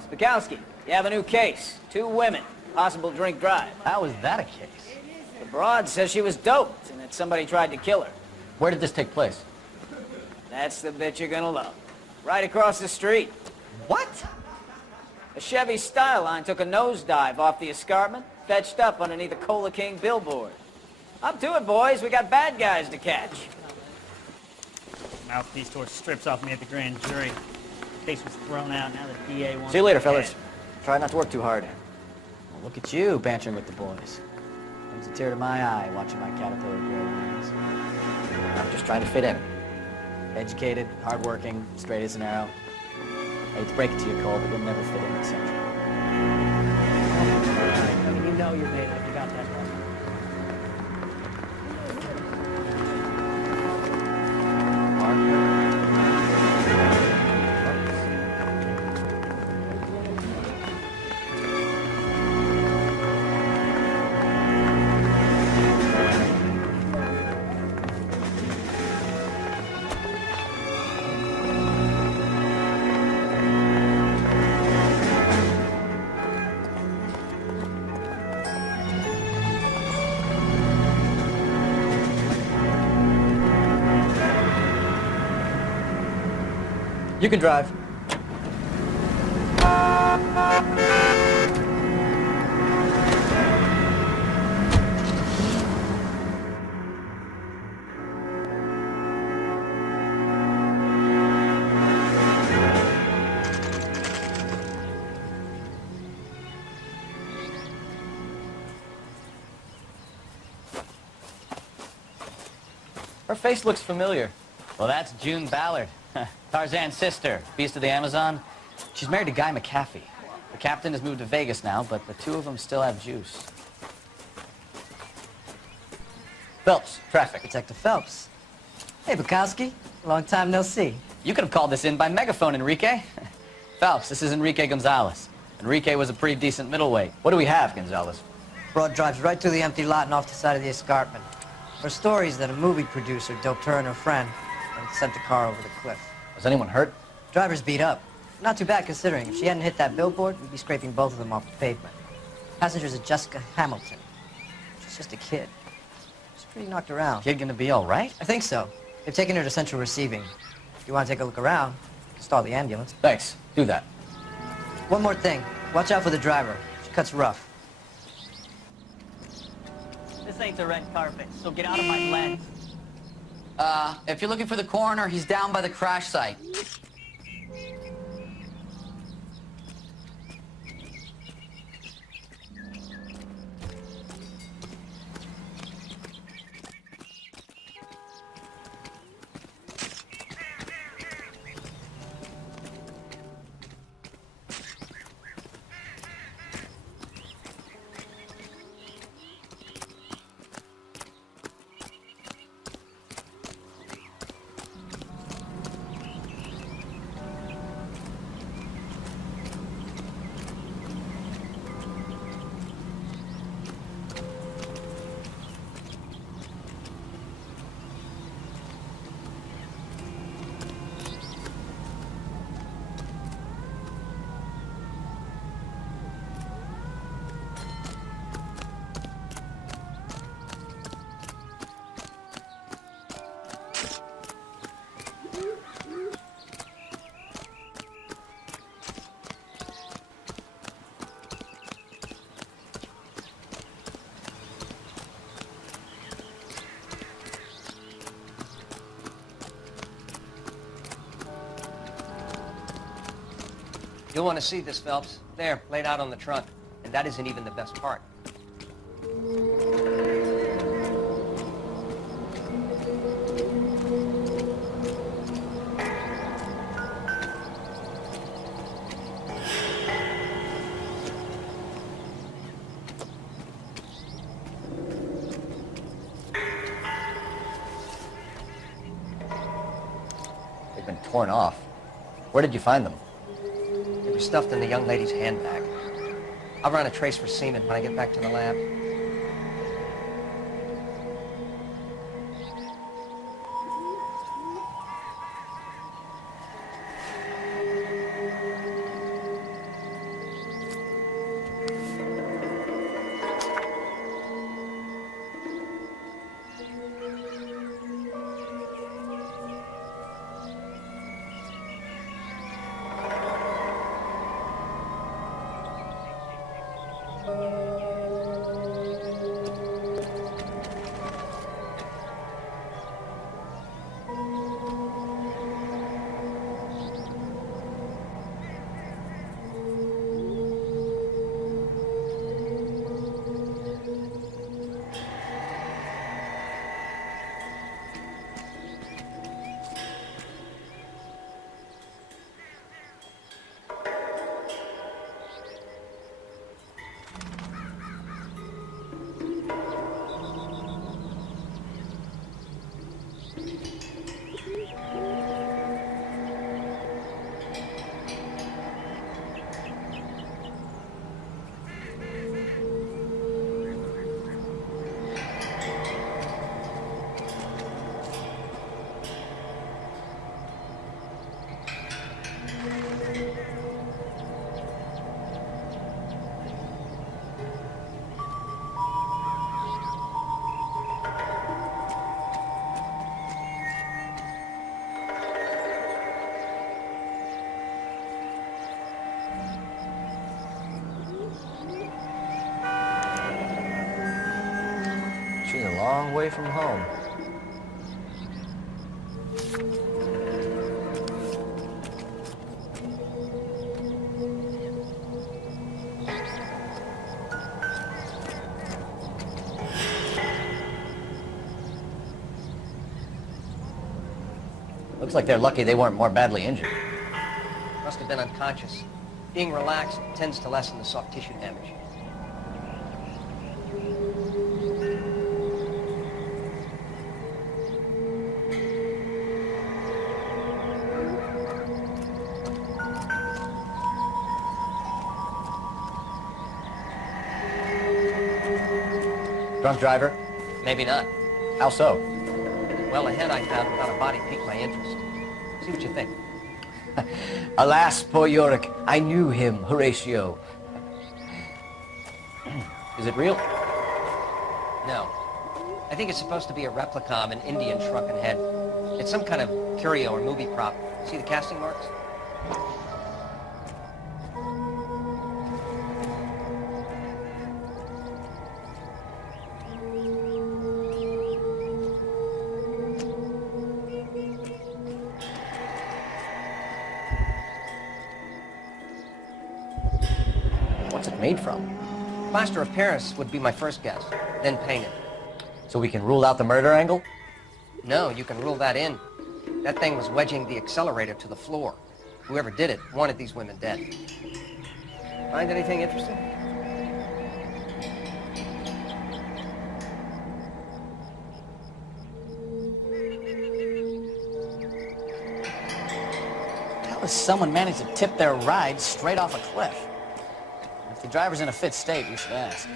Spikowski, you have a new case. 2 women, possible drink drive. How is that a case? The broad says she was doped and that somebody tried to kill her. Where did this take place? That's the bit you're gonna love. Right across the street. What? A Chevy Styline took a nosedive off the escarpment, fetched up underneath a Cola King billboard. Up to it, boys. We got bad guys to catch. Mouthpiece tore strips off me at the grand jury. Case was thrown out. Now the DA wants... See you later, me fellas. dead. Try not to work too hard. Well, look at you, bantering with the boys. Brings a tear to my eye watching my caterpillar grow wings. I'm just trying to fit in. Educated, hardworking, straight as an arrow. I hate to break it to you, Cole, but you'll never fit in at Central. I mean, you know you're made of. You got that right. You can drive. Her face looks familiar. Well, that's June Ballard, Tarzan's sister, beast of the Amazon. She's married to Guy McAfee. The captain has moved to Vegas now, but the 2 of them still have juice. Phelps, traffic. Detective Phelps. Hey, Bukowski. Long time no see. You could have called this in by megaphone, Enrique. Phelps, this is Enrique Gonzalez. Enrique was a pretty decent middleweight. What do we have, Gonzalez? Broad drives right through the empty lot and off the side of the escarpment. Her story is that a movie producer doped her and her friend and sent the car over the cliff. Was anyone hurt? Driver's beat up. Not too bad considering. If she hadn't hit that billboard, we'd be scraping both of them off the pavement. Passenger's a Jessica Hamilton. She's just a kid. She's pretty knocked around. Kid gonna be all right? I think so. They've taken her to Central Receiving. If you want to take a look around, you can stall the ambulance. Thanks. Do that. One more thing. Watch out for the driver. She cuts rough. This ain't the red carpet, so get out of my lens. If you're looking for the coroner, he's down by the crash site. You'll want to see this, Phelps. There, laid out on the trunk. And that isn't even the best part. They've been torn off. Where did you find them? They were stuffed in the young lady's handbag. I'll run a trace for semen when I get back to the lab. long way from home. Looks like they're lucky they weren't more badly injured. Must have been unconscious. Being relaxed tends to lessen the soft tissue damage. Drunk driver? Maybe not. How so? Well, the head I found without a body piqued my interest. See what you think. Alas, poor Yorick, I knew him, Horatio. Is it real? No. I think it's supposed to be a replica of an Indian shrunken head. It's some kind of curio or movie prop. See the casting marks? What's it made from? Plaster of Paris would be my first guess, then painted. So we can rule out the murder angle? No, you can rule that in. That thing was wedging the accelerator to the floor. Whoever did it wanted these women dead. Find anything interesting? How does someone manage to tip their ride straight off a cliff? If the driver's in a fit state, we should ask.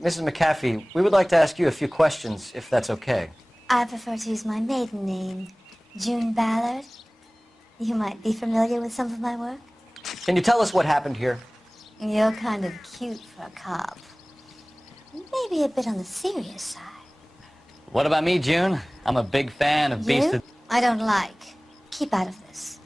Mrs. McAfee, we would like to ask you a few questions, if that's okay. I prefer to use my maiden name, June Ballard. You might be familiar with some of my work. Can you tell us what happened here? You're kind of cute for a cop. Maybe a bit on the serious side. What about me, June? I'm a big fan of Beast You? of... I don't like. Keep out of this.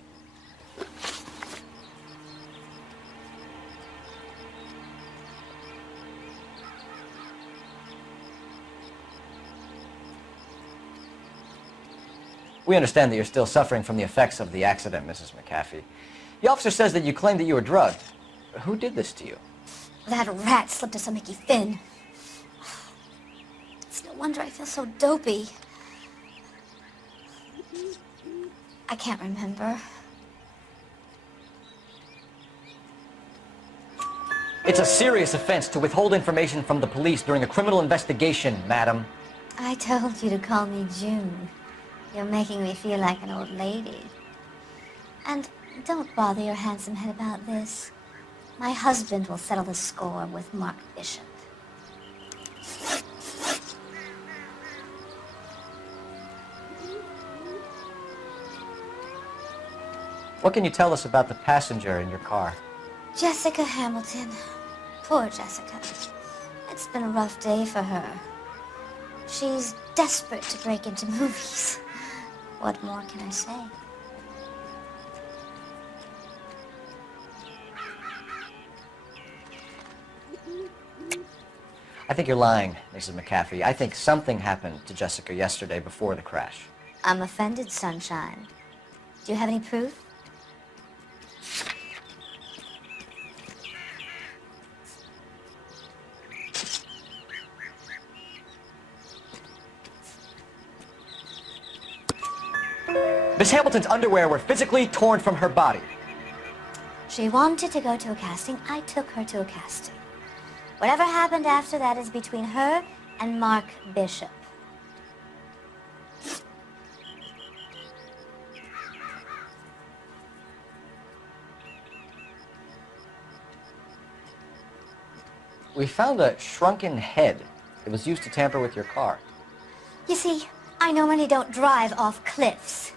We understand that you're still suffering from the effects of the accident, Mrs. McAfee. The officer says that you claimed that you were drugged. Who did this to you? That rat slipped us a Mickey Finn. It's no wonder I feel so dopey. I can't remember. It's a serious offense to withhold information from the police during a criminal investigation, madam. I told you to call me June. You're making me feel like an old lady. And don't bother your handsome head about this. My husband will settle the score with Mark Bishop. What can you tell us about the passenger in your car? Jessica Hamilton. Poor Jessica. It's been a rough day for her. She's desperate to break into movies. What more can I say? I think you're lying, Mrs. McAfee. I think something happened to Jessica yesterday before the crash. I'm offended, Sunshine. Do you have any proof? Miss Hamilton's underwear were physically torn from her body. She wanted to go to a casting. I took her to a casting. Whatever happened after that is between her and Mark Bishop. We found a shrunken head. It was used to tamper with your car. You see, I normally don't drive off cliffs.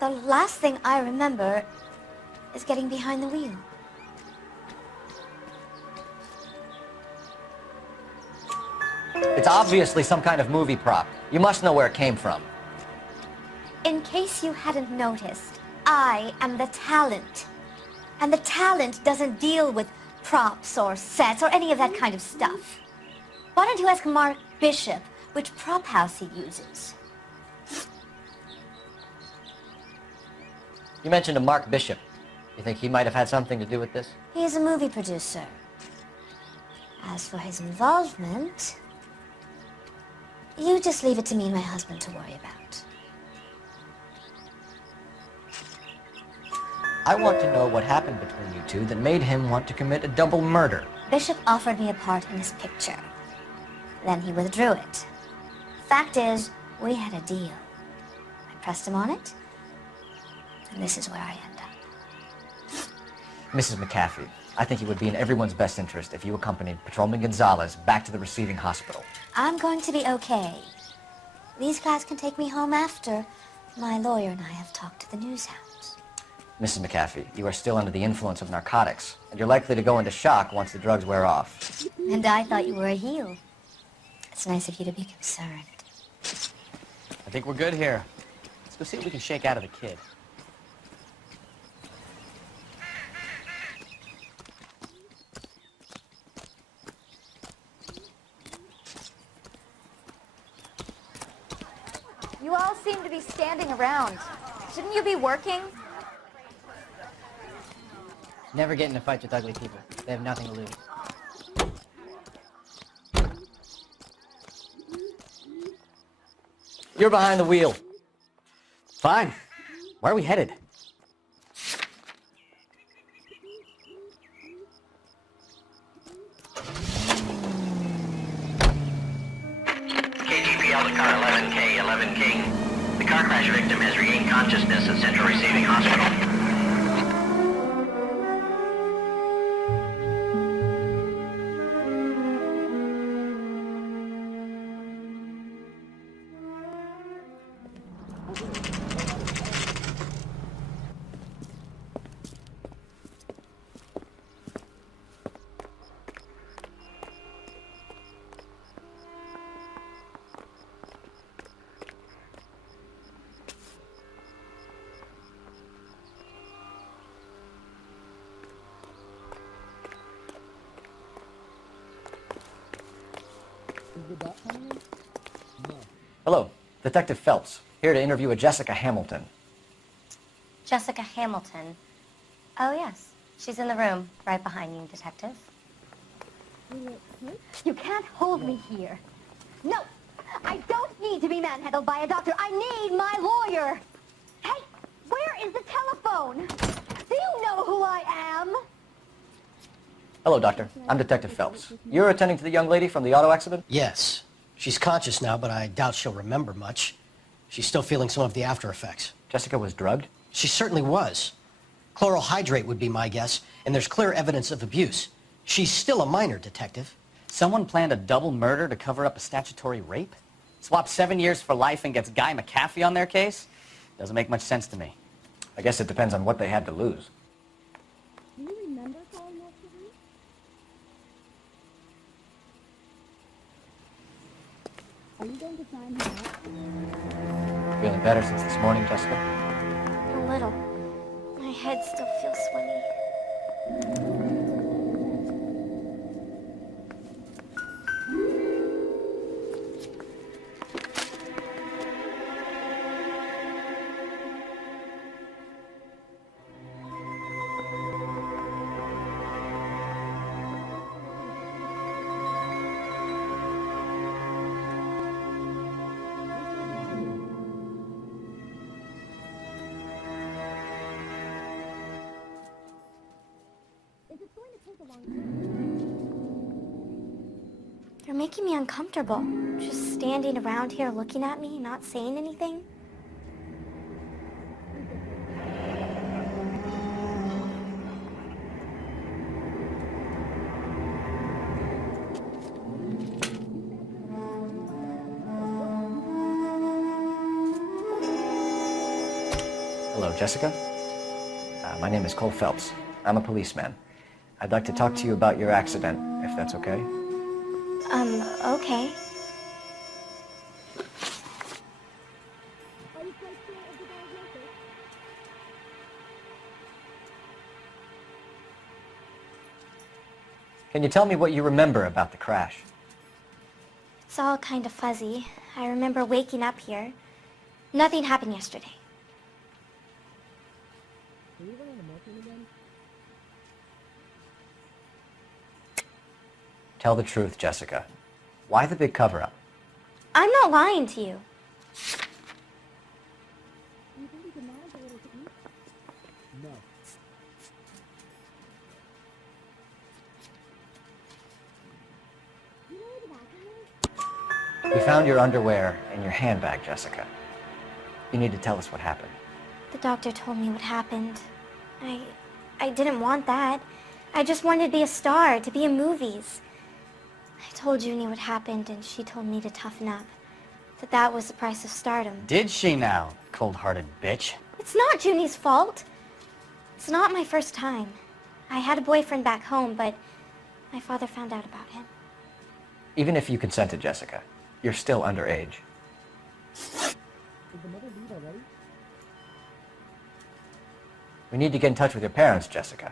The last thing I remember is getting behind the wheel. It's obviously some kind of movie prop. You must know where it came from. In case you hadn't noticed, I am the talent. And the talent doesn't deal with props or sets or any of that kind of stuff. Why don't you ask Mark Bishop which prop house he uses? You mentioned a Mark Bishop. You think he might have had something to do with this? He is a movie producer. As for his involvement, you just leave it to me and my husband to worry about. I want to know what happened between you two that made him want to commit a double murder. Bishop offered me a part in his picture. Then he withdrew it. Fact is, we had a deal. I pressed him on it, and this is where I end up. Mrs. McAfee, I think it would be in everyone's best interest if you accompanied Patrolman Gonzalez back to the receiving hospital. I'm going to be okay. These guys can take me home after my lawyer and I have talked to the news hounds. Mrs. McAfee, you are still under the influence of narcotics, and you're likely to go into shock once the drugs wear off. And I thought you were a heel. It's nice of you to be concerned. I think we're good here. Let's go see what we can shake out of the kid. You all seem to be standing around. Shouldn't you be working? Never get into fights with ugly people. They have nothing to lose. You're behind the wheel. Fine. Where are we headed? KGPL to car 11K, 11 King. The car crash victim has regained consciousness at Central Receiving Hospital. Hello, Detective Phelps, here to interview a Jessica Hamilton. Jessica Hamilton. Oh, yes. She's in the room, right behind you, Detective. You can't hold me here. No, I don't need to be manhandled by a doctor. I need my lawyer. Hey, where is the telephone? Do you know who I am? Hello, Doctor. I'm Detective Phelps. You're attending to the young lady from the auto accident? Yes. She's conscious now, but I doubt she'll remember much. She's still feeling some of the after effects. Jessica was drugged? She certainly was. Chloral hydrate would be my guess, and there's clear evidence of abuse. She's still a minor, Detective. Someone planned a double murder to cover up a statutory rape? Swap 7 years for life and gets Guy McAfee on their case? Doesn't make much sense to me. I guess it depends on what they had to lose. Do you remember calling yesterday? Are you going to sign him out? Feeling better since this morning, Jessica? A little. My head still feels swimmy. You're making me uncomfortable. Just standing around here looking at me, not saying anything. Jessica? My name is Cole Phelps. I'm a policeman. I'd like to talk to you about your accident, if that's okay. Okay. Can you tell me what you remember about the crash? It's all kind of fuzzy. I remember waking up here. Nothing happened yesterday. Tell the truth, Jessica. Why the big cover-up? I'm not lying to you. We found your underwear in your handbag, Jessica. You need to tell us what happened. The doctor told me what happened. I didn't want that. I just wanted to be a star, to be in movies. I told Junie what happened, and she told me to toughen up. That was the price of stardom. Did she now, cold-hearted bitch? It's not Junie's fault. It's not my first time. I had a boyfriend back home, but my father found out about him. Even if you consented, Jessica, you're still underage. We need to get in touch with your parents, Jessica,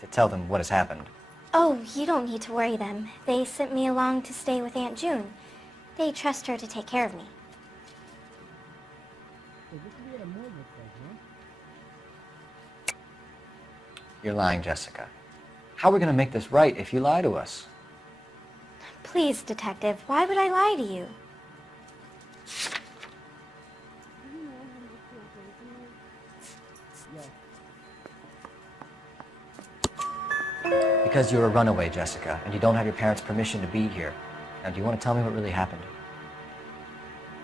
to tell them what has happened. Oh, you don't need to worry them. They sent me along to stay with Aunt June. They trust her to take care of me. You're lying, Jessica. How are we going to make this right if you lie to us? Please, Detective, why would I lie to you? Because you're a runaway, Jessica, and you don't have your parents' permission to be here. Now, do you want to tell me what really happened?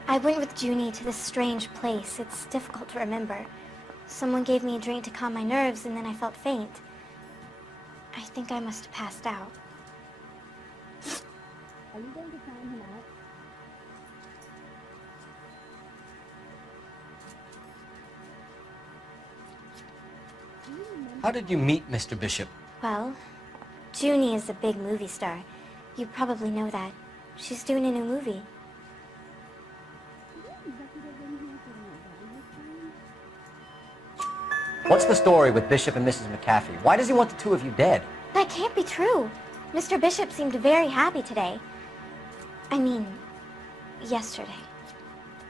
I went with Junie to this strange place. It's difficult to remember. Someone gave me a drink to calm my nerves, and then I felt faint. I think I must have passed out. Are you going to sign him out? How did you meet Mr. Bishop? Well, Junie is a big movie star. You probably know that. She's doing a new movie. What's the story with Bishop and Mrs. McAfee? Why does he want the two of you dead? That can't be true. Mr. Bishop seemed very happy today. I mean, yesterday.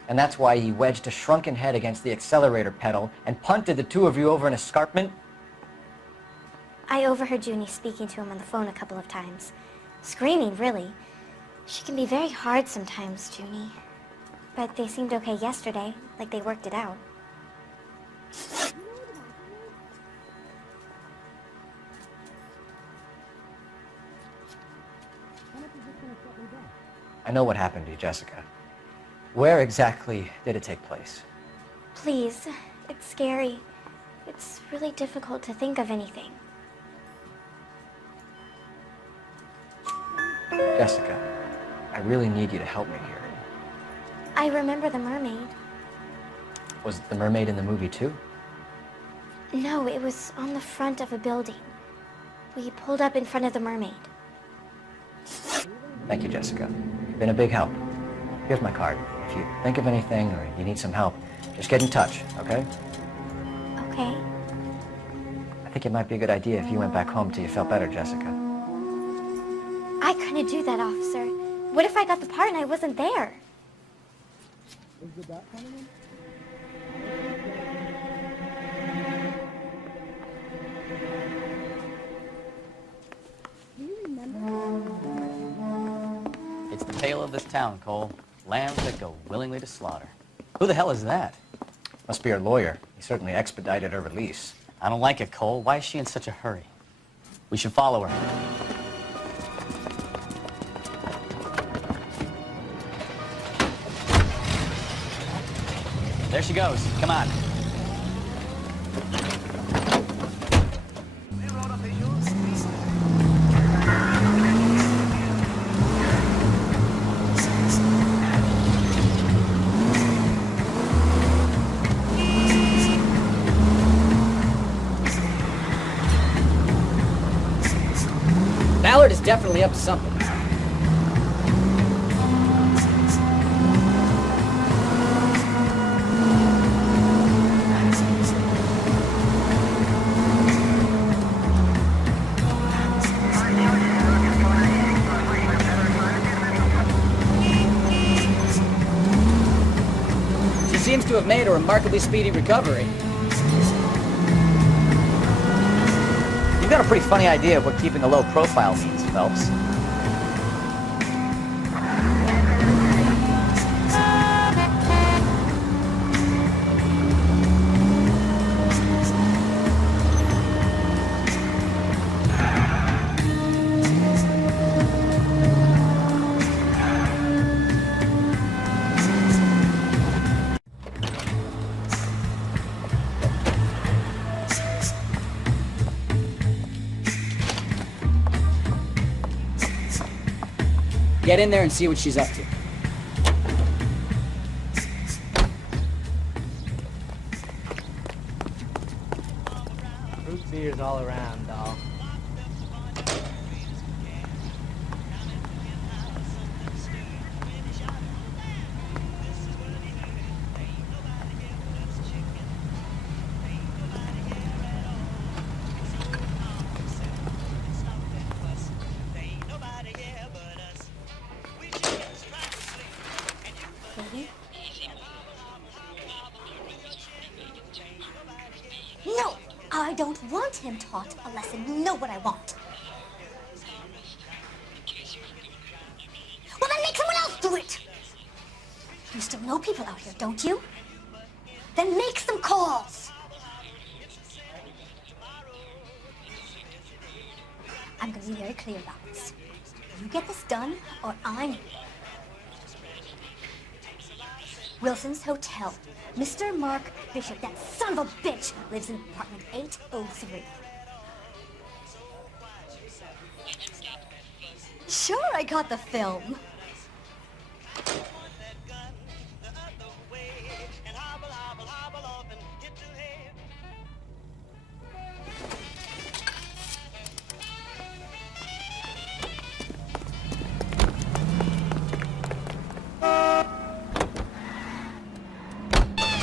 And that's why he wedged a shrunken head against the accelerator pedal and punted the two of you over an escarpment? I overheard Junie speaking to him on the phone a couple of times. Screaming, really. She can be very hard sometimes, Junie. But they seemed okay yesterday, like they worked it out. I know what happened to you, Jessica. Where exactly did it take place? Please, it's scary. It's really difficult to think of anything. Jessica, I really need you to help me here. I remember the mermaid. Was the mermaid in the movie too? No, it was on the front of a building. We pulled up in front of the mermaid. Thank you, Jessica. You've been a big help. Here's my card. If you think of anything or you need some help, just get in touch, okay? Okay. I think it might be a good idea if you went back home till you felt better, Jessica. I couldn't do that, officer. What if I got the part and I wasn't there? It's the tale of this town, Cole. Lambs that go willingly to slaughter. Who the hell is that? Must be her lawyer. He certainly expedited her release. I don't like it, Cole. Why is she in such a hurry? We should follow her. There she goes. Come on. Ballard is definitely up to something. She seems to have made a remarkably speedy recovery. You've got a pretty funny idea of what keeping a low profile means, Phelps. Get in there and see what she's up to. Root beers all around, doll. No, I don't want him taught a lesson. You know what I want. Well, then make someone else do it. You still know people out here, don't you? Then make some calls. I'm going to be very clear about this. You get this done, or I'm... Wilson's Hotel. Mr. Mark Bishop, that son of a bitch, lives in apartment 803. Sure, I got the film.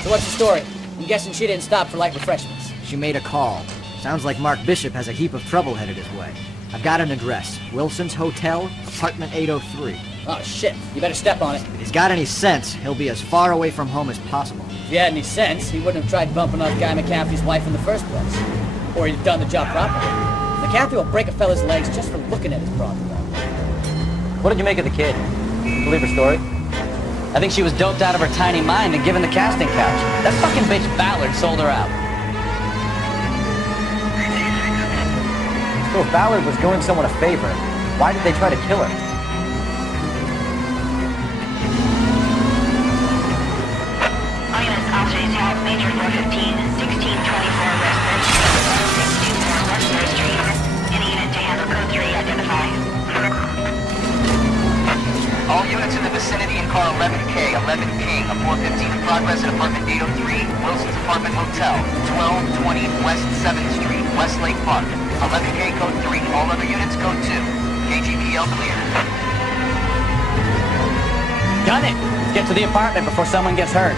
So what's the story? I'm guessing she didn't stop for light refreshments. She made a call. Sounds like Mark Bishop has a heap of trouble headed his way. I've got an address. Wilson's Hotel, apartment 803. Oh, shit. You better step on it. If he's got any sense, he'll be as far away from home as possible. If he had any sense, he wouldn't have tried bumping off Guy McCaffrey's wife in the first place. Or he'd have done the job properly. McCaffrey will break a fella's legs just for looking at his broad. What did you make of the kid? Believe her story? I think she was doped out of her tiny mind and given the casting couch. That fucking bitch Ballard sold her out. So if Ballard was doing someone a favor, why did they try to kill her? Units, officers have Major 415, 1624 West Bridge, 1624 West 3rd Street. Any unit to handle code 3, identify. All units in the vicinity in car 11K, 11 King, a 415 in progress at apartment 803, Wilson's Apartment Hotel, 1220 West 7th Street, Westlake Park. 11K code 3, all other units code 2. KGPL clear. Gun it! Let's get to the apartment before someone gets hurt.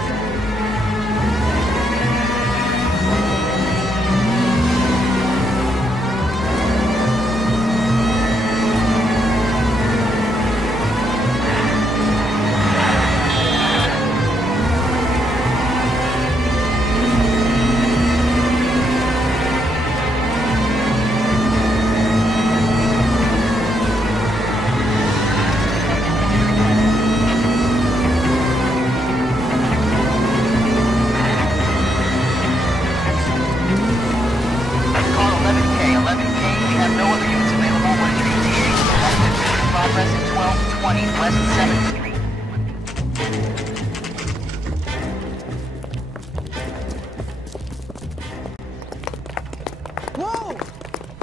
Whoa!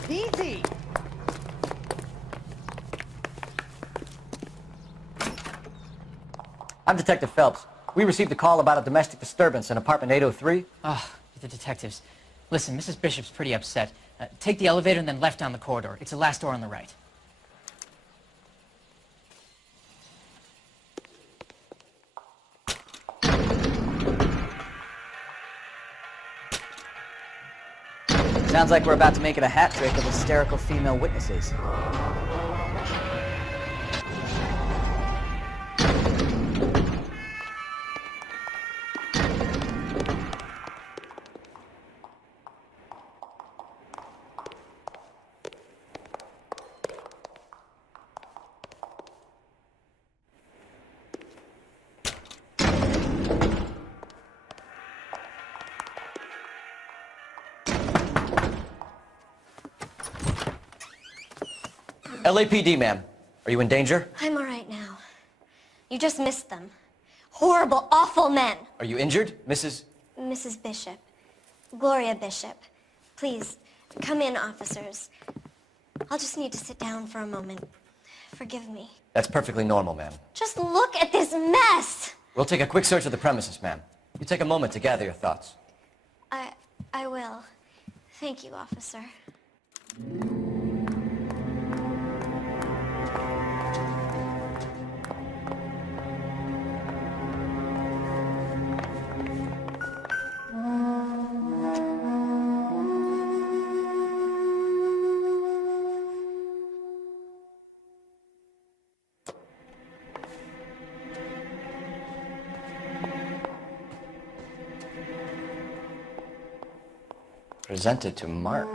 Easy! I'm Detective Phelps. We received a call about a domestic disturbance in apartment 803. Oh, the detectives. Listen, Mrs. Bishop's pretty upset. Take the elevator and then left down the corridor. It's the last door on the right. Sounds like we're about to make it a hat trick of hysterical female witnesses. LAPD, ma'am. Are you in danger? I'm all right now. You just missed them. Horrible, awful men. Are you injured, Mrs.? Mrs. Bishop. Gloria Bishop. Please, come in, officers. I'll just need to sit down for a moment. Forgive me. That's perfectly normal, ma'am. Just look at this mess! We'll take a quick search of the premises, ma'am. You take a moment to gather your thoughts. I will. Thank you, officer. Presented to Mark.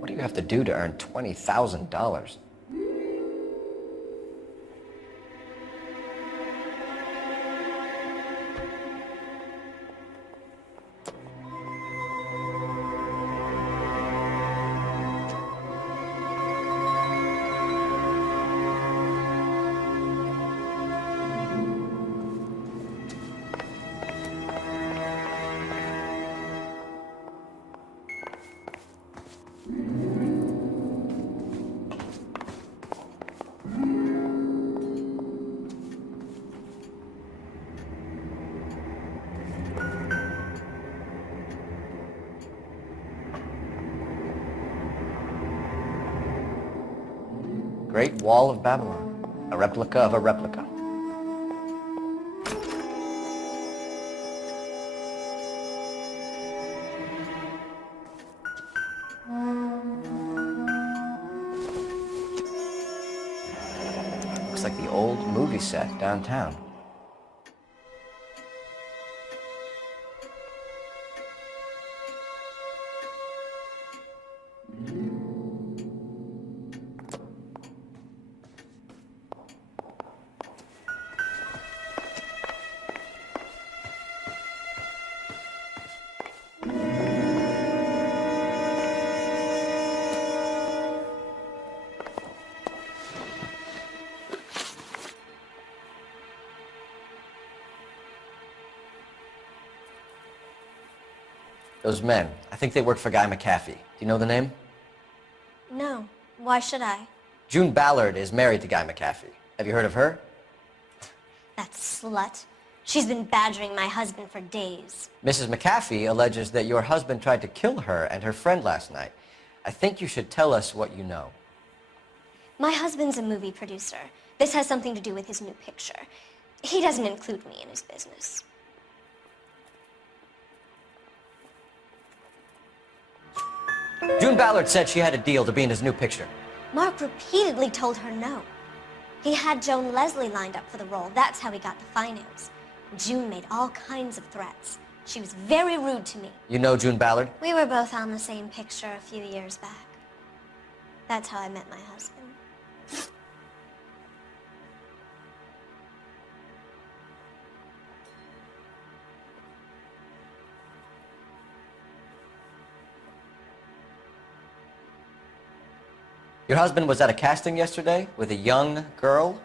What do you have to do to earn $20,000? Great Wall of Babylon, a replica of a replica. Looks like the old movie set downtown. Those men, I think they work for Guy McAfee. Do you know the name? No. Why should I? June Ballard is married to Guy McAfee. Have you heard of her? That slut. She's been badgering my husband for days. Mrs. McAfee alleges that your husband tried to kill her and her friend last night. I think you should tell us what you know. My husband's a movie producer. This has something to do with his new picture. He doesn't include me in his business. June Ballard said she had a deal to be in his new picture. Mark repeatedly told her no. He had Joan Leslie lined up for the role. That's how he got the finance. June made all kinds of threats. She was very rude to me. You know June Ballard? We were both on the same picture a few years back. That's how I met my husband. Your husband was at a casting yesterday with a young girl?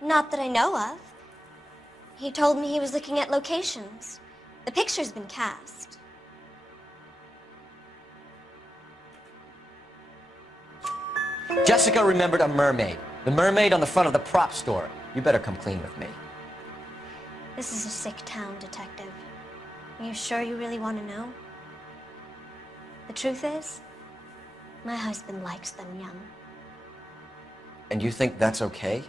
Not that I know of. He told me he was looking at locations. The picture's been cast. Jessica remembered a mermaid. The mermaid on the front of the prop store. You better come clean with me. This is a sick town, Detective. Are you sure you really want to know? The truth is, my husband likes them young. And you think that's okay?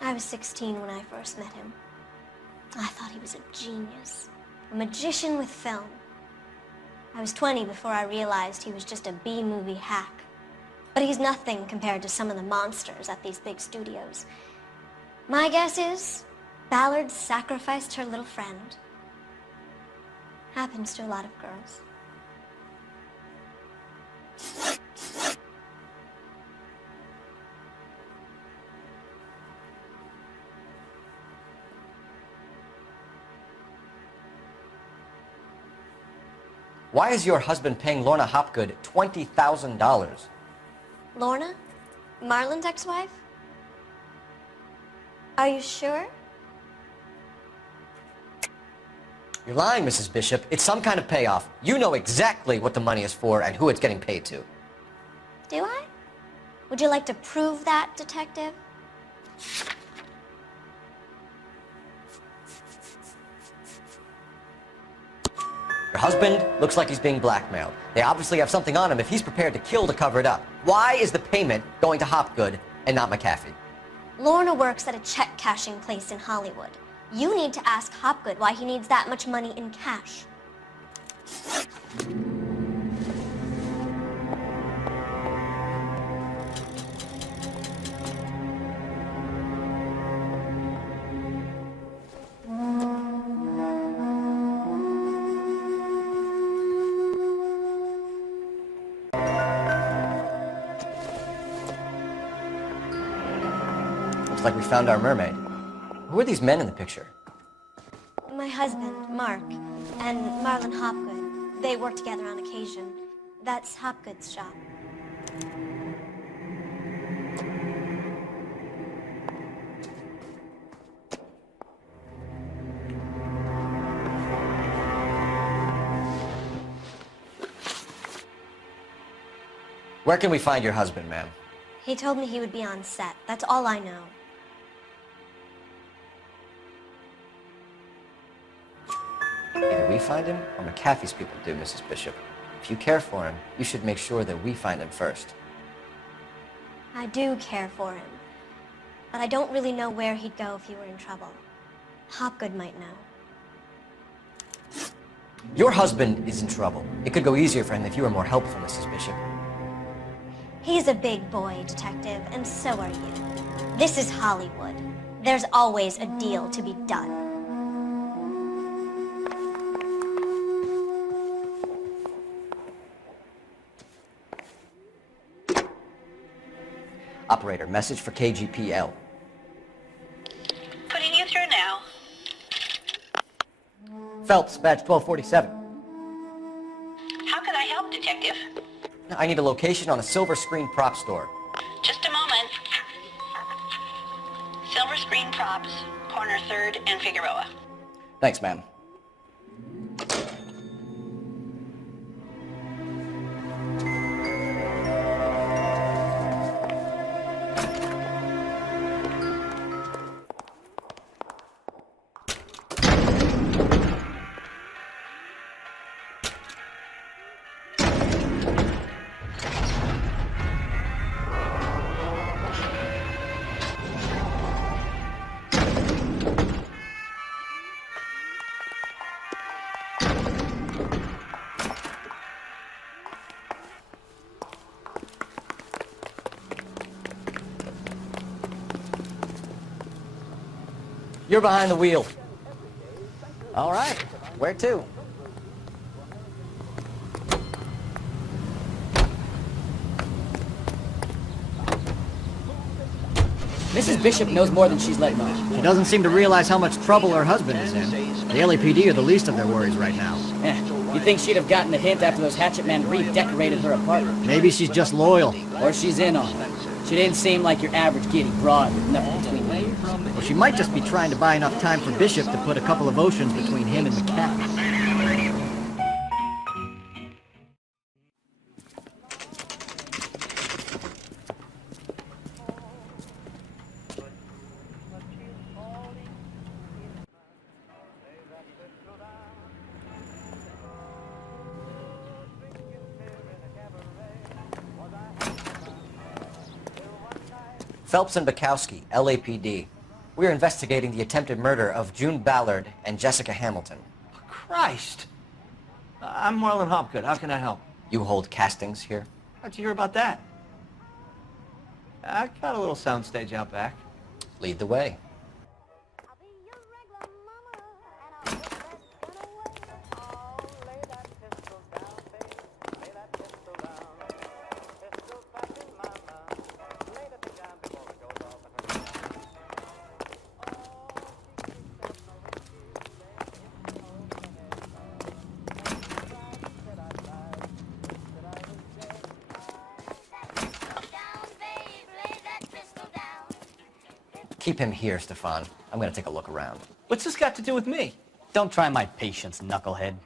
I was 16 when I first met him. I thought he was a genius, a magician with film. I was 20 before I realized he was just a B-movie hack. But he's nothing compared to some of the monsters at these big studios. My guess is, Ballard sacrificed her little friend. Happens to a lot of girls. Why is your husband paying Lorna Hopgood $20,000? Lorna? Marlon's ex-wife? Are you sure? You're lying, Mrs. Bishop. It's some kind of payoff. You know exactly what the money is for and who it's getting paid to. Do I? Would you like to prove that, Detective? Your husband looks like he's being blackmailed. They obviously have something on him if he's prepared to kill to cover it up. Why is the payment going to Hopgood and not McAfee? Lorna works at a check-cashing place in Hollywood. You need to ask Hopgood why he needs that much money in cash. Looks like we found our mermaid. Who are these men in the picture? My husband, Mark, and Marlon Hopgood. They work together on occasion. That's Hopgood's shop. Where can we find your husband, ma'am? He told me he would be on set. That's all I know. Either we find him or McAfee's people do, Mrs. Bishop. If you care for him, you should make sure that we find him first. I do care for him. But I don't really know where he'd go if he were in trouble. Hopgood might know. Your husband is in trouble. It could go easier for him if you were more helpful, Mrs. Bishop. He's a big boy, Detective, and so are you. This is Hollywood. There's always a deal to be done. Operator, message for KGPL. Putting you through now. Phelps, badge 1247. How can I help, Detective? I need a location on a silver screen prop store. Just a moment. Silver Screen Props, corner 3rd and Figueroa. Thanks, ma'am. You're behind the wheel. All right, where to? Mrs. Bishop knows more than she's letting on. She doesn't seem to realize how much trouble her husband is in. The LAPD are the least of their worries right now. You think she'd have gotten the hint after those hatchet men redecorated her apartment? Maybe she's just loyal. Or she's in on it. She didn't seem like your average giddy broad with nothing between the ears. Well, she might just be trying to buy enough time for Bishop to put a couple of oceans between him and the cat. Phelps and Bukowski, LAPD. We are investigating the attempted murder of June Ballard and Jessica Hamilton. Christ! I'm Marlon Hopgood. How can I help? You hold castings here? How'd you hear about that? I got a little soundstage out back. Lead the way. Keep him here, Stefan. I'm gonna take a look around. What's this got to do with me? Don't try my patience, knucklehead.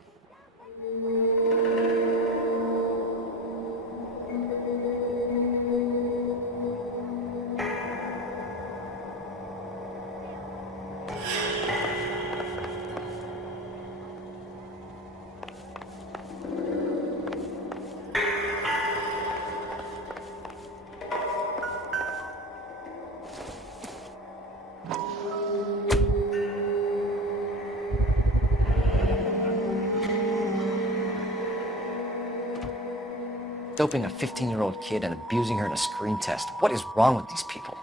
Doping a 15-year-old kid and abusing her in a screen test. What is wrong with these people?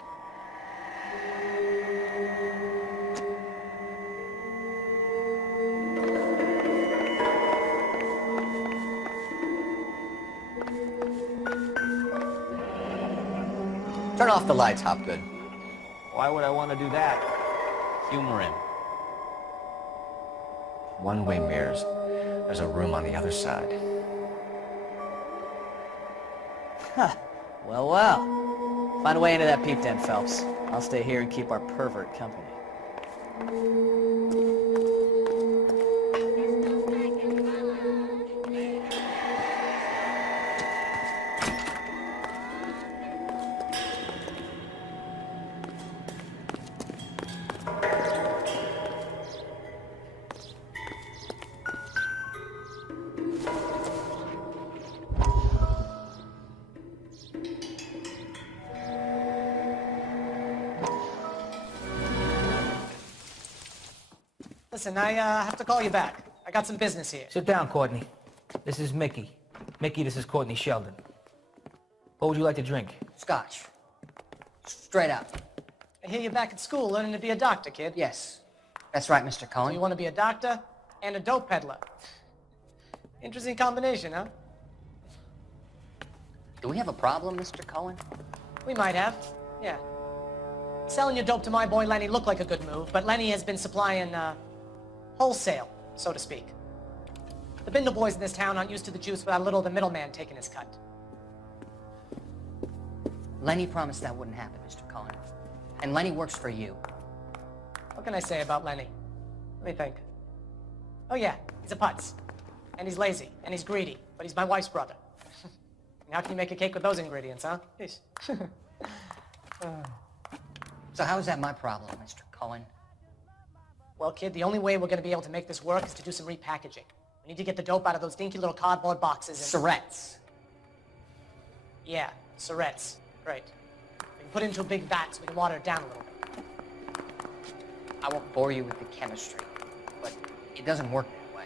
Turn off the lights, Hopgood. Why would I want to do that? Humor him. One-way mirrors. There's a room on the other side. Huh. Well, well. Find a way into that peep den, Phelps. I'll stay here and keep our pervert company. Listen, I have to call you back. I got some business here. Sit down, Courtney. This is Mickey. Mickey, this is Courtney Sheldon. What would you like to drink? Scotch. Straight out. I hear you're back at school learning to be a doctor, kid. Yes. That's right, Mr. So Cohen. you want to be a doctor and a dope peddler. Interesting combination, huh? Do we have a problem, Mr. Cohen? We might have, yeah. Selling your dope to my boy Lenny looked like a good move, but Lenny has been supplying, wholesale, so to speak. The Bindle boys in this town aren't used to the juice without a little of the middleman taking his cut. Lenny promised that wouldn't happen, Mr. Cohen. And Lenny works for you. What can I say about Lenny? Let me think. Oh yeah, he's a putz. And he's lazy, and he's greedy, but he's my wife's brother. And how can you make a cake with those ingredients, huh? Jeez. So how is that my problem, Mr. Cohen? Well, kid, the only way we're going to be able to make this work is to do some repackaging. We need to get the dope out of those dinky little cardboard boxes and... Surrettes. Yeah, surrettes. Great. We can put it into a big vat so we can water it down a little bit. I won't bore you with the chemistry, but it doesn't work that way.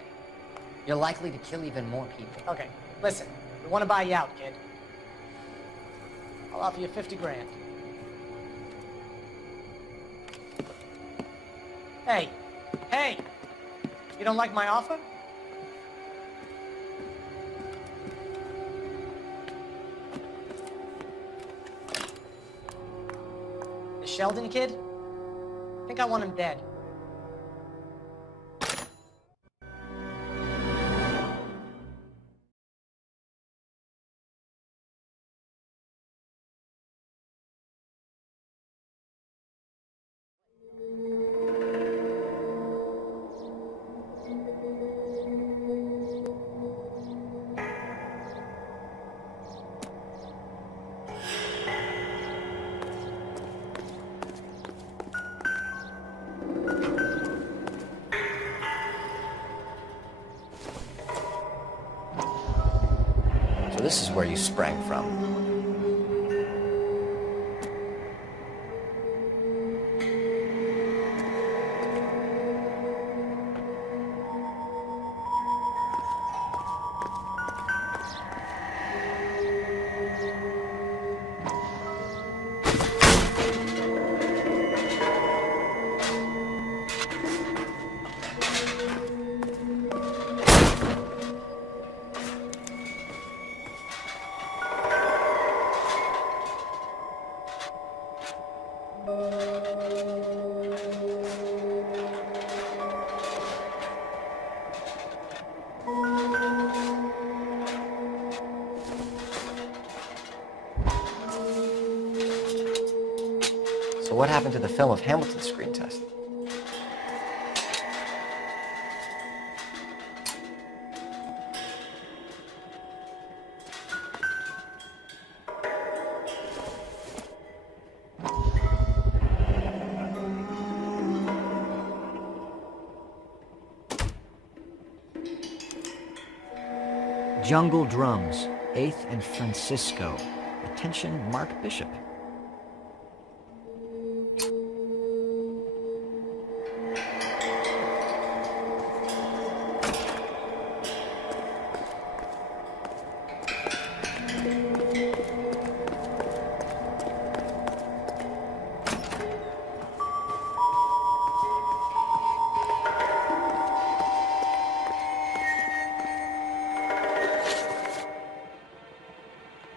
You're likely to kill even more people. Okay, listen. We want to buy you out, kid. I'll offer you 50 grand. Hey, hey! You don't like my offer? The Sheldon kid? I think I want him dead. So this is where you sprang from. So what happened to the film of Hamilton's screen test? Jungle Drums, 8th and Francisco. Attention, Mark Bishop.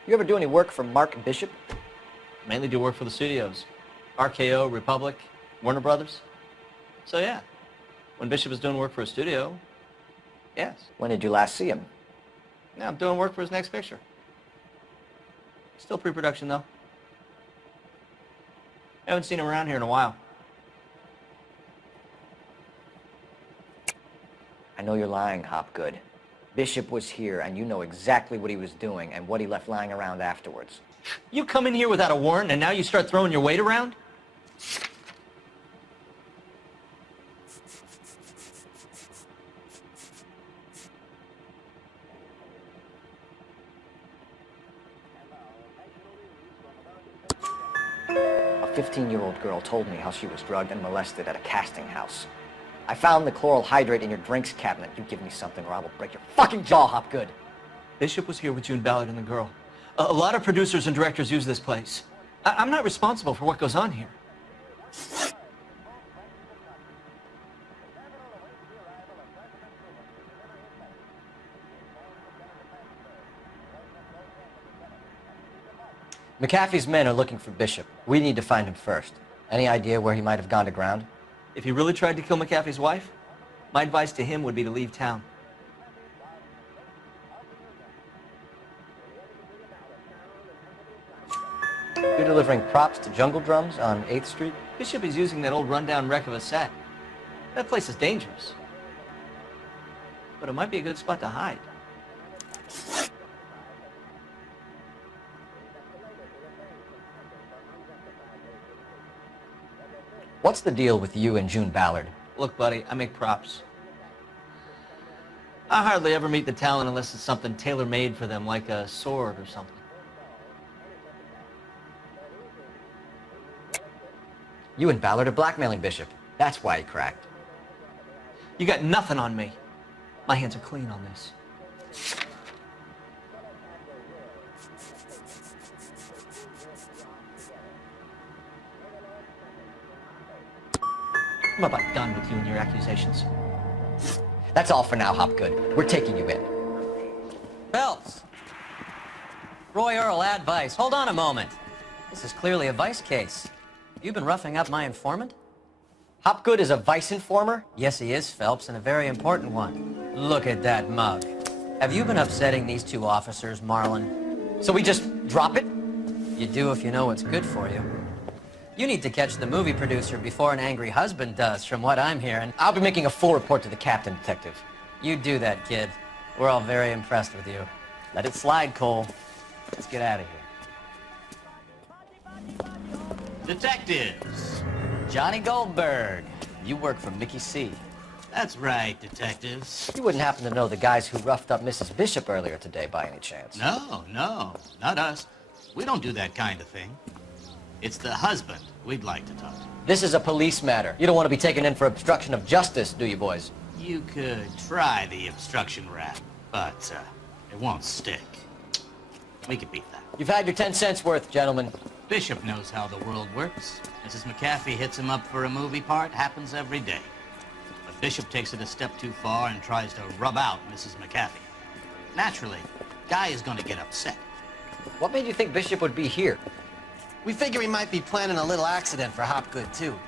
You ever do any work for Mark Bishop? Mainly do work for the studios. RKO, Republic, Warner Brothers. So yeah, when Bishop was doing work for a studio, yes. When did you last see him? Now I'm doing work for his next picture. Still pre-production though. I haven't seen him around here in a while. I know you're lying, Hopgood. Bishop was here, and you know exactly what he was doing and what he left lying around afterwards. You come in here without a warrant, and now you start throwing your weight around? A 15-year-old girl told me how she was drugged and molested at a casting house. I found the chloral hydrate in your drinks cabinet. You give me something or I will break your fucking jaw, Hopgood. Bishop was here with June Ballard and the girl. A lot of producers and directors use this place. I'm not responsible for what goes on here. McAfee's men are looking for Bishop. We need to find him first. Any idea where he might have gone to ground? If he really tried to kill McAfee's wife, my advice to him would be to leave town. You're delivering props to Jungle Drums on 8th Street? Bishop is using that old rundown wreck of a set. That place is dangerous. But it might be a good spot to hide. What's the deal with you and June Ballard? Look, buddy, I make props. I hardly ever meet the talent unless it's something tailor-made for them, like a sword or something. You and Ballard are blackmailing Bishop. That's why he cracked. You got nothing on me. My hands are clean on this. I'm about done with you and your accusations. That's all for now, Hopgood. We're taking you in. Phelps! Roy Earl, ad vice. Hold on a moment. This is clearly a vice case. You've been roughing up my informant? Hopgood is a vice informer? Yes, he is, Phelps, and a very important one. Look at that mug. Have you been upsetting these two officers, Marlon? So we just drop it? You do if you know what's good for you. You need to catch the movie producer before an angry husband does, from what I'm hearing. I'll be making a full report to the captain, Detective. You do that, kid. We're all very impressed with you. Let it slide, Cole. Let's get out of here. Detectives. Johnny Goldberg. You work for Mickey C. That's right, detectives. You wouldn't happen to know the guys who roughed up Mrs. Bishop earlier today by any chance? No, not us. We don't do that kind of thing. It's the husband we'd like to talk to. This is a police matter. You don't want to be taken in for obstruction of justice, do you, boys? You could try the obstruction rap, but it won't stick. We could beat that. You've had your 10 cents worth, gentlemen. Bishop knows how the world works. Mrs. McAfee hits him up for a movie part. Happens every day. But Bishop takes it a step too far and tries to rub out Mrs. McAfee. Naturally, Guy is going to get upset. What made you think Bishop would be here? We figure he might be planning a little accident for Hopgood, too.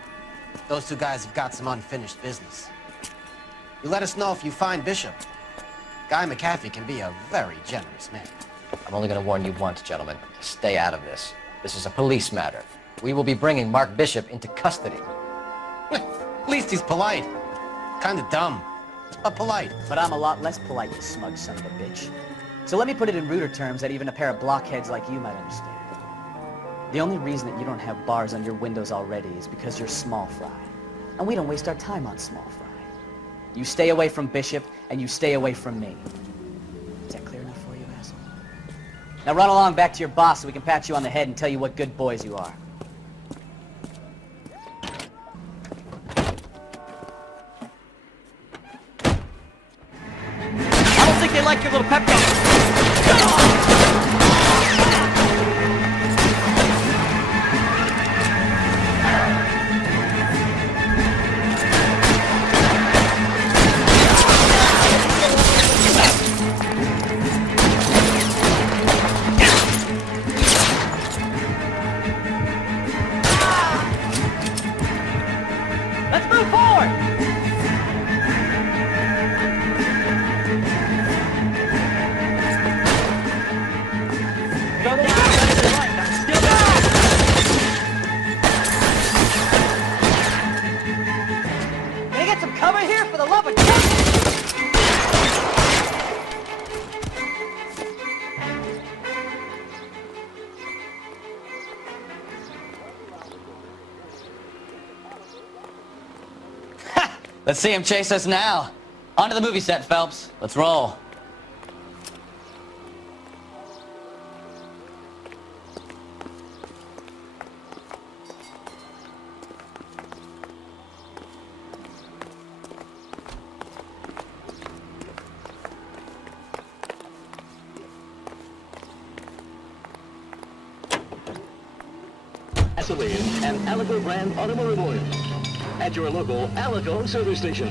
Those two guys have got some unfinished business. You let us know if you find Bishop. Guy McAfee can be a very generous man. I'm only going to warn you once, gentlemen. Stay out of this. This is a police matter. We will be bringing Mark Bishop into custody. At least he's polite. Kind of dumb, but polite. But I'm a lot less polite, you smug son of a bitch. So let me put it in ruder terms that even a pair of blockheads like you might understand. The only reason that you don't have bars on your windows already is because you're small fry. And we don't waste our time on small fry. You stay away from Bishop, and you stay away from me. Is that clear enough for you, asshole? Now run along back to your boss so we can pat you on the head and tell you what good boys you are. I don't think they like your little pep talk. Let's move forward! Go the right, that's still down! Can I get some cover here for the love of God? Let's see him chase us now. On to the movie set, Phelps. Let's roll. Gasoline and Alico brand automotive oil at your local Alico service station.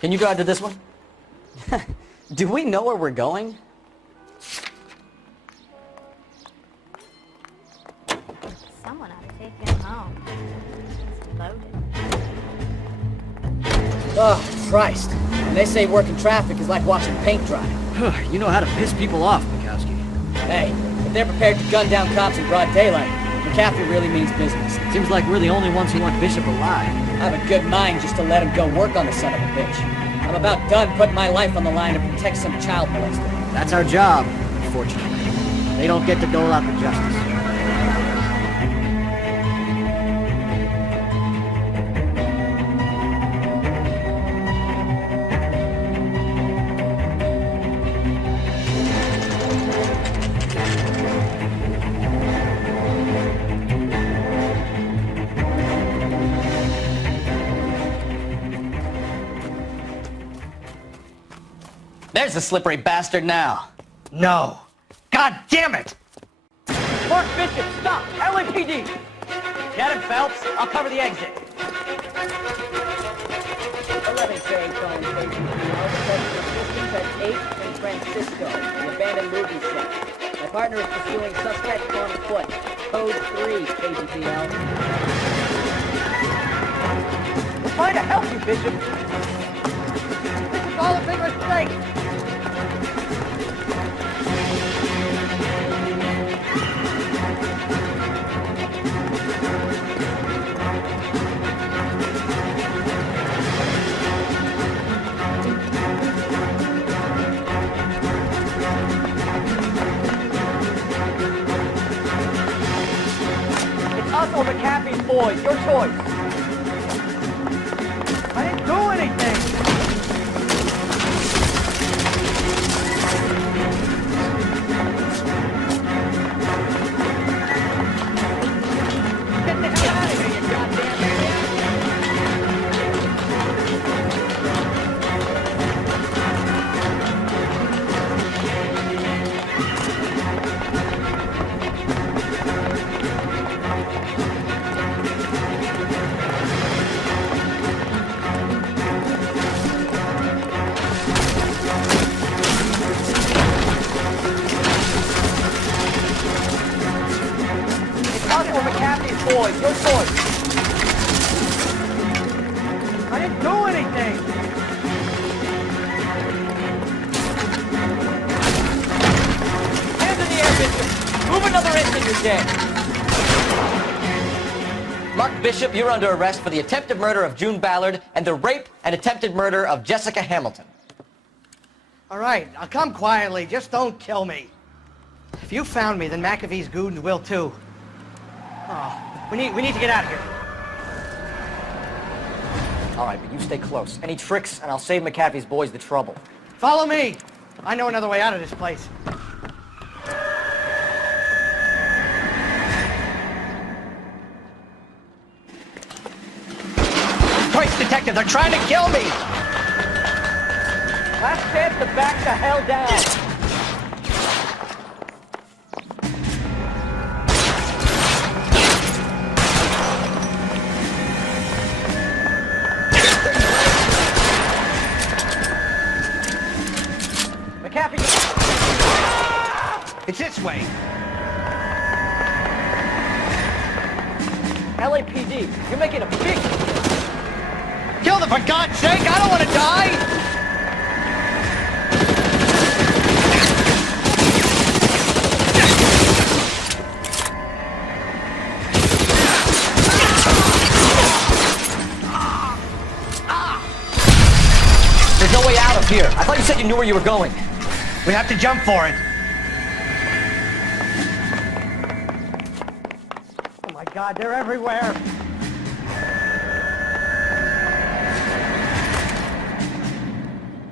Can you drive to this one? Do we know where we're going? Someone ought to take him home. He's loaded. Oh, Christ. And they say working traffic is like watching paint dry. You know how to piss people off, Mikowski. Hey, if they're prepared to gun down cops in broad daylight, McAfee really means business. Seems like we're the only ones who want Bishop alive. I have a good mind just to let him go work on the son of a bitch. I'm about done putting my life on the line to protect some child molester. That's our job, unfortunately. They don't get to dole out the justice. There's the slippery bastard now. No. God damn it! Mark Bishop, stop! LAPD! Get him, Phelps. I'll cover the exit. 11K calling assistance at 8th and Francisco, an abandoned movie set. My partner is pursuing suspect on foot. Code 3, KGPL. We're trying to help you, Bishop. This is all a big mistake. Us or McAfee's boys, your choice. I didn't do anything. Get the hell out of here, you goddamn idiot. Boys, your choice. I didn't do anything. Hands in the air, Bishop. Move another inch and you're dead. Mark Bishop, you're under arrest for the attempted murder of June Ballard and the rape and attempted murder of Jessica Hamilton. All right, I'll come quietly. Just don't kill me. If you found me, then McAfee's goons will too. Oh, we need to get out of here. All right, but you stay close. Any tricks, and I'll save McAfee's boys the trouble. Follow me. I know another way out of this place. Christ, detective, they're trying to kill me! Last chance to back the hell down. It's this way. LAPD, you're making a big... Kill them, for God's sake! I don't want to die! There's no way out of here. I thought you said you knew where you were going. We have to jump for it. Oh my God, they're everywhere.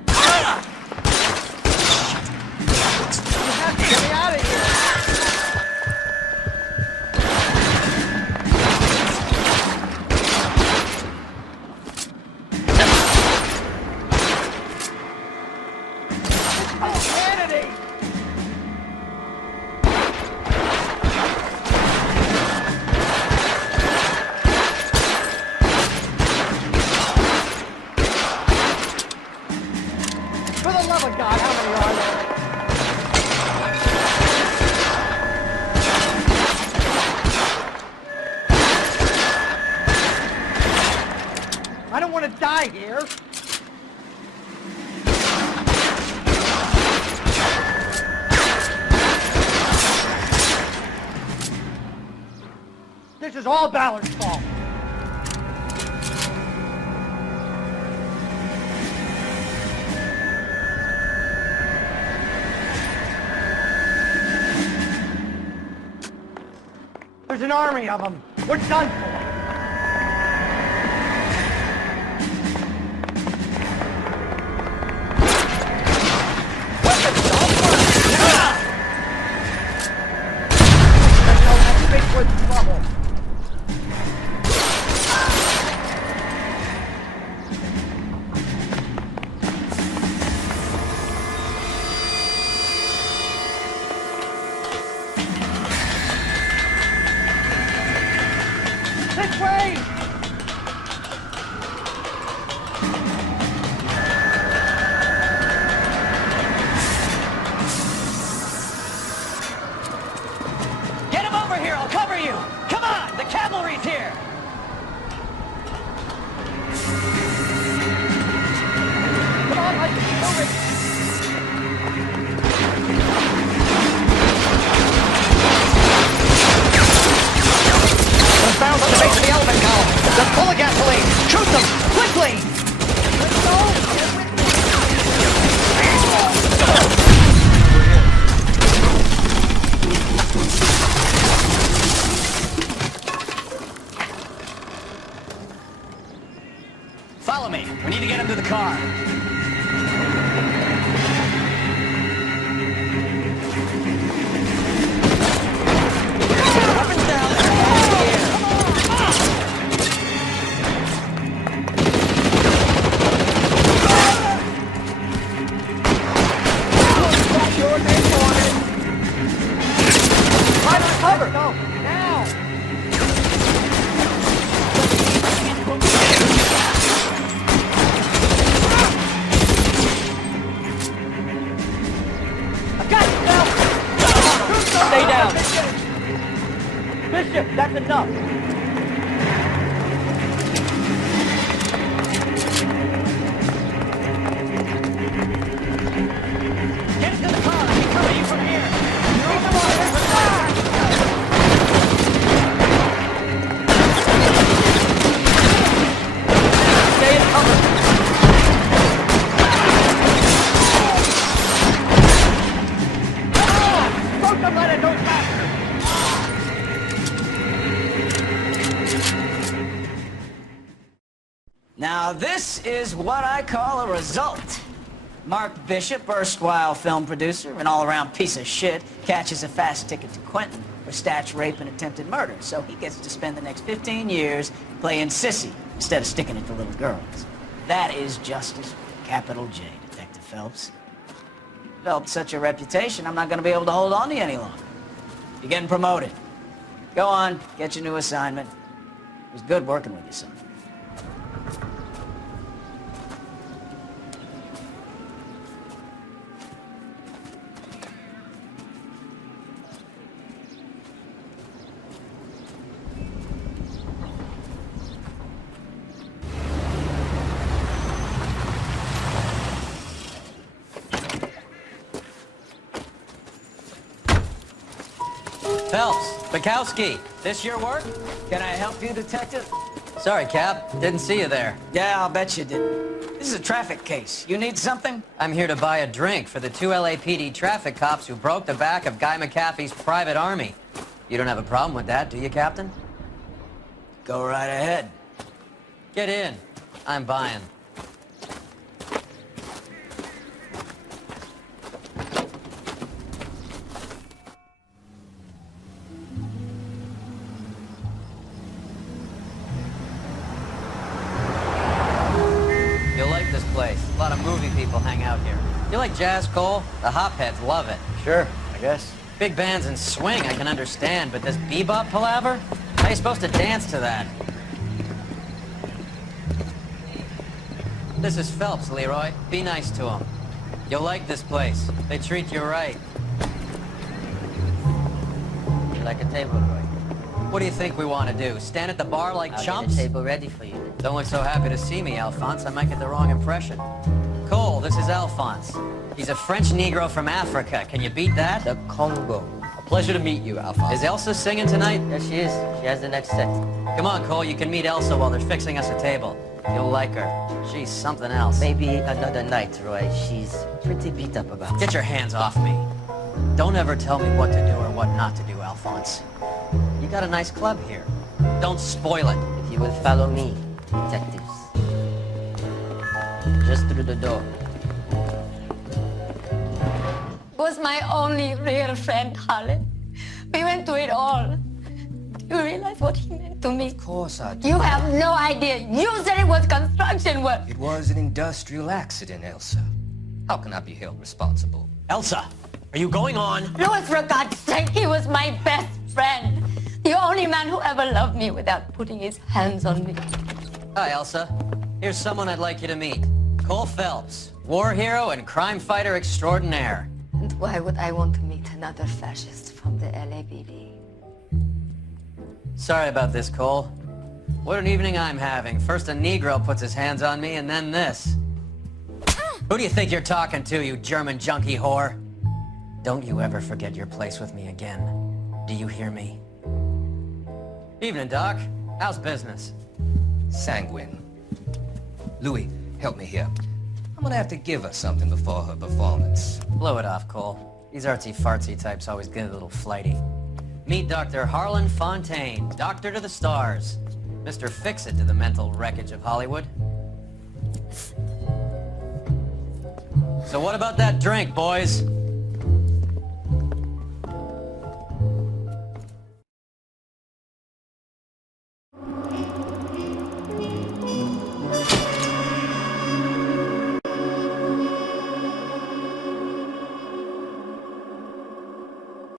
You have to get me out of here. I don't want to die here. This is all Ballard's fault. There's an army of them. We're done for. way! Get him over here, I'll cover you! Come on, the cavalry's here! Come on, Mike, move it! Those barrels on the base of the elephant column. They're full of gasoline. Shoot them! Quickly! Let's go! Get with me! Follow me. We need to get him to the car. Weapons down. Climb on cover! Go! Now! I've got you now. Stay down. Bishop, that's enough. Get into the car. I'll cover you from here. Stay in cover. Don't let it go faster! Now this is what I call a result. Mark Bishop, erstwhile film producer, an all-around piece of shit, catches a fast ticket to Quentin for snatch, rape, and attempted murder, so he gets to spend the next 15 years playing sissy instead of sticking it to little girls. That is justice with a capital J, Detective Phelps. You developed such a reputation, I'm not going to be able to hold on to you any longer. You're getting promoted. Go on, get your new assignment. It was good working with you, son. Phelps, Bukowski, this your work? Can I help you, Detective? Sorry, Cap. Didn't see you there. Yeah, I'll bet you didn't. This is a traffic case. You need something? I'm here to buy a drink for the 2 LAPD traffic cops who broke the back of Guy McAfee's private army. You don't have a problem with that, do you, Captain? Go right ahead. Get in. I'm buying. You'll like this place. A lot of movie people hang out here. You like jazz, Cole? The hopheads love it. Sure, I guess. Big bands and swing, I can understand, but this bebop palaver? How are you supposed to dance to that? This is Phelps, Leroy. Be nice to him. You'll like this place. They treat you right. You like a table, Roy? What do you think we want to do? Stand at the bar like I'll chumps? get a table ready for you. Don't look so happy to see me, Alphonse. I might get the wrong impression. Cole, this is Alphonse. He's a French Negro from Africa. Can you beat that? The Congo. A pleasure to meet you, Alphonse. Is Elsa singing tonight? Yes, she is. She has the next set. Come on, Cole. You can meet Elsa while they're fixing us a table. You'll like her. She's something else. Maybe another night, Roy. She's pretty beat up about it. Get your hands off me. Don't ever tell me what to do or what not to do, Alphonse. You got a nice club here. Don't spoil it. If you will follow me, detectives. Just through the door. Was my only real friend, Harlan. We went through it all. Do you realize what he meant to me? Of course I do. You have no idea. You said it was construction work. It was an industrial accident, Elsa. How can I be held responsible? Elsa, are you going on? Louis, for God's sake, he was my best friend. The only man who ever loved me without putting his hands on me. Hi, Elsa. Here's someone I'd like you to meet. Cole Phelps, war hero and crime fighter extraordinaire. And why would I want to meet another fascist from the LAPD? Sorry about this, Cole. What an evening I'm having. First a Negro puts his hands on me, and then this. Who do you think you're talking to, you German junkie whore? Don't you ever forget your place with me again. Do you hear me? Evening, Doc. How's business? Sanguine. Louis, help me here. I'm gonna have to give her something before her performance. Blow it off, Cole. These artsy-fartsy types always get a little flighty. Meet Dr. Harlan Fontaine, doctor to the stars. Mr. Fix-It to the mental wreckage of Hollywood. So what about that drink, boys?